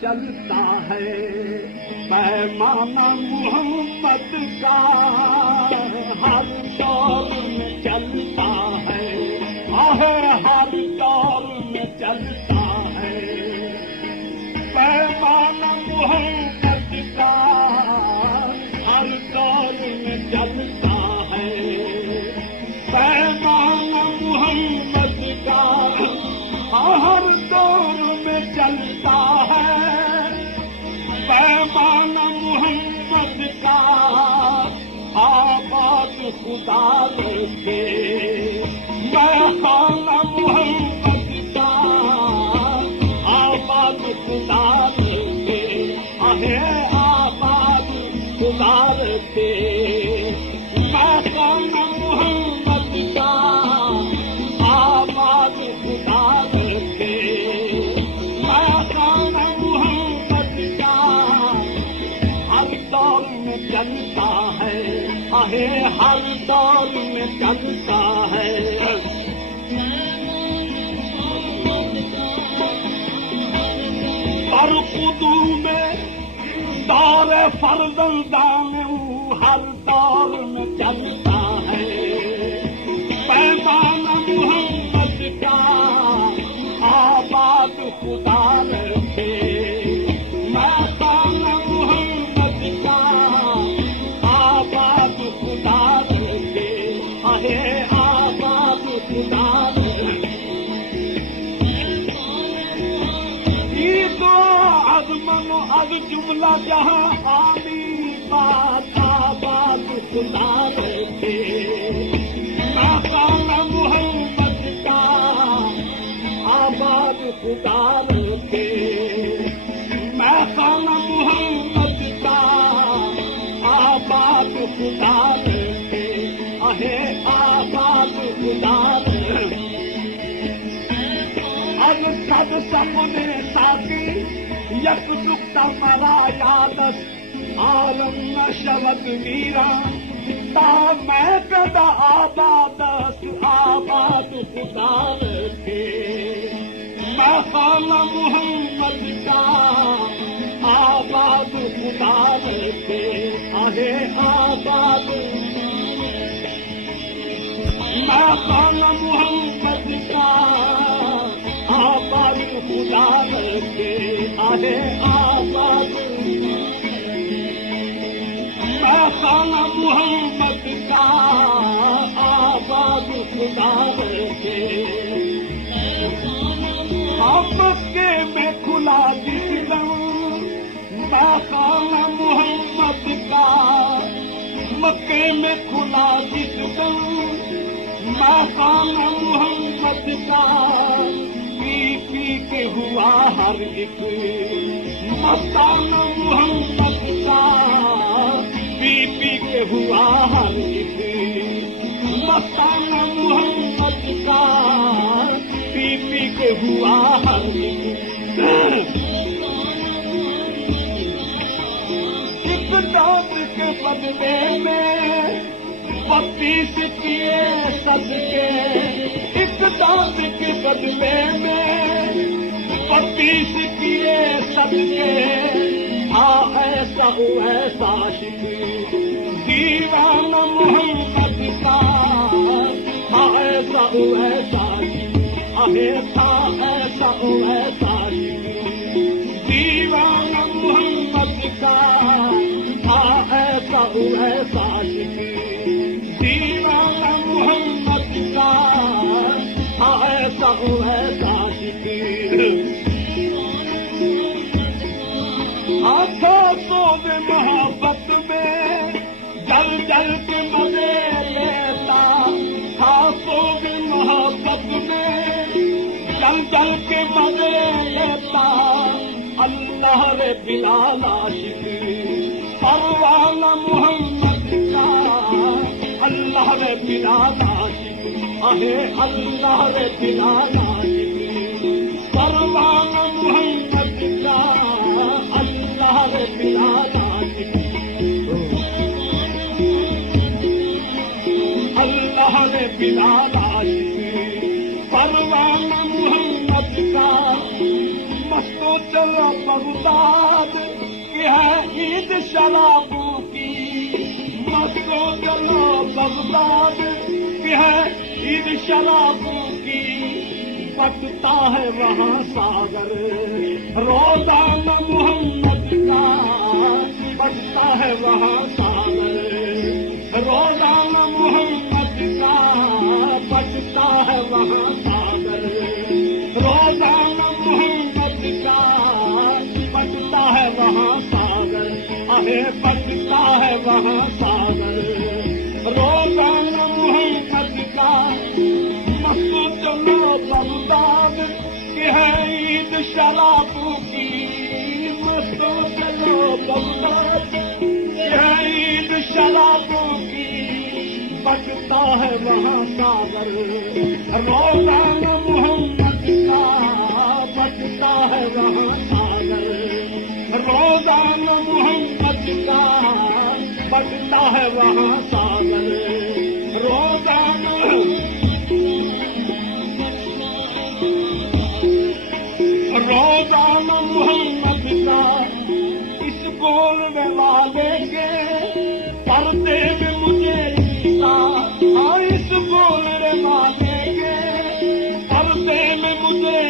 चलता है, पैमाना मोहम्मद का हर दौर में चलता है, हर दौर में चलता है, पैमाना मोहम्मद का हर दौर में चलता है, पैमाना मोहम्मद का हर दौर में चलता है, पैमाना मोहम्मद का आबाद खुदा रखे, मेखाना मोहम्मद का आबाद खुदा रखे, आहे आबाद खुदा रखे, मेखाना मोहम्मद का आबाद खुदा रखे, मेखाना मोहम्मद का हर दौर में चलता है, आहे हर दौर में चलता है, हर खुदू में दौर फर्जंदान हर दौर में चलता है, पैमाना मोहम्मद का आबाद खुदा रखे, मेखाना मोहम्मद का आबाद खुदा रखे, आहे आबाद खुदा रखे, अज़मन अज़ जुमला जहां आली बात आबाद खुदा रखे, मेखाना मोहम्मद का आबाद खुदा रखे, मेखाना मोहम्मद का आबाद खुदा रखे, आहे आबाद खुदा रखे, अज सब सपने साथी यक दुखता मरा यादस आलम न शवद वीरा ता मैं कदा आबादस आबाद खुदा रखे, मेखाना मोहम्मद का आबाद खुदा रखे, आहे आबाद मेखाना मोहम्मद का आबाद खुदा रखे, आहे आबाद मेखाना मोहम्मद का आबाद खुदा रखे, मक्के में खुला जिसम मेखाना मोहम्मद का, मक्के में खुला जिसम मेखाना मोहम्मद का, पी पी के हुआ हर एक मस्ताना मोहम्मद का, पी पी के हुआ हर एक मस्ताना मोहम्मद का, पी पी के हुआ हर एक दाद के बदले में 32 किए सदके, एक दाद के बदले में 32 किए सदके, ऐसा ऐसा आशिक दीवाना मोहम्मद का, ऐसा ऐसा आहे था ऐसा ऐसा दीवाना मोहम्मद का, ऐसा ऐसा दीवाना मोहम्मद का, ऐसा ऐसा आखा तो मोहब्बत में जल जल के मजे लेता, खासों की मोहब्बत में जल जल के मजे लेता, अल्लाह रे बिलाल आशिक परवाना मोहम्मद का, अल्लाह रे बिलाल आशिक, आहे अल्लाह रे बिलाल आशिक परवाना मोहम्मद का, अल्लाह रे बिलाल आशिक, अल्लाह रे बिलाल आशिक परवाना मोहम्मद का, मस्तो चलो बगदाद की है ईद शराबों की, मस्तो चलो बगदाद की है ईद शराबों की, बटता है वहाँ सागर रोजाना मोहम्मद का, बटता है वहाँ सागर रोजाना मोहम्मद का, बटता है वहाँ सागर रोजाना मोहम्मद का, बटता है वहाँ सागर, अरे बटता है वहाँ सागर रोजाना मोहम्मद का, मस्तो चलो बगदाद की है ईद शराबों की, मस्तो चलो बगदाद की है ईद शराबों की, बटता है वहाँ सागर रोजाना मोहम्मद का, बटता है वहाँ सागर रोजाना मोहम्मद का, बटता है वहाँ सागर रोजाना रोजाना मोहम्मद का, इस गोलड़े वाले के पर्दे में मुझे इस गोलड़े वाले के पर्दे में मुझे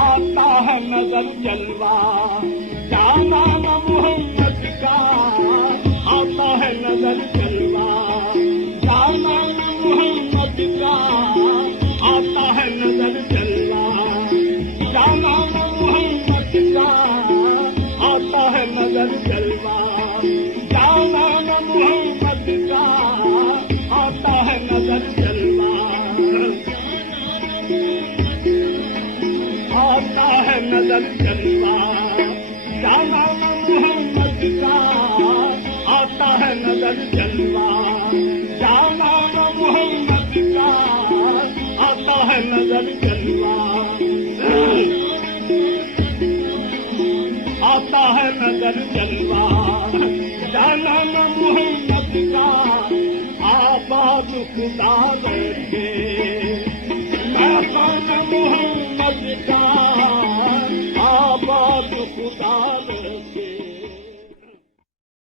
आता है नजर जलवा, जनाना मोहम्मद का आता है नजर जलवा, जनाना मोहम्मद का आता है नजर जलवा, जनाना मोहम्मद का आता है नजर जलवा, जनाना मोहम्मद का आता है नजर जलवा, आता है नजर जलवा, जनाना मोहम्मद का आता है नजर जलवा, जनाना मोहम्मद का आता है नजर जलवा, आता है नजर जलवा, जनाना मोहम्मद का आबाद खुदा रखे, मेखना मोहम्मद का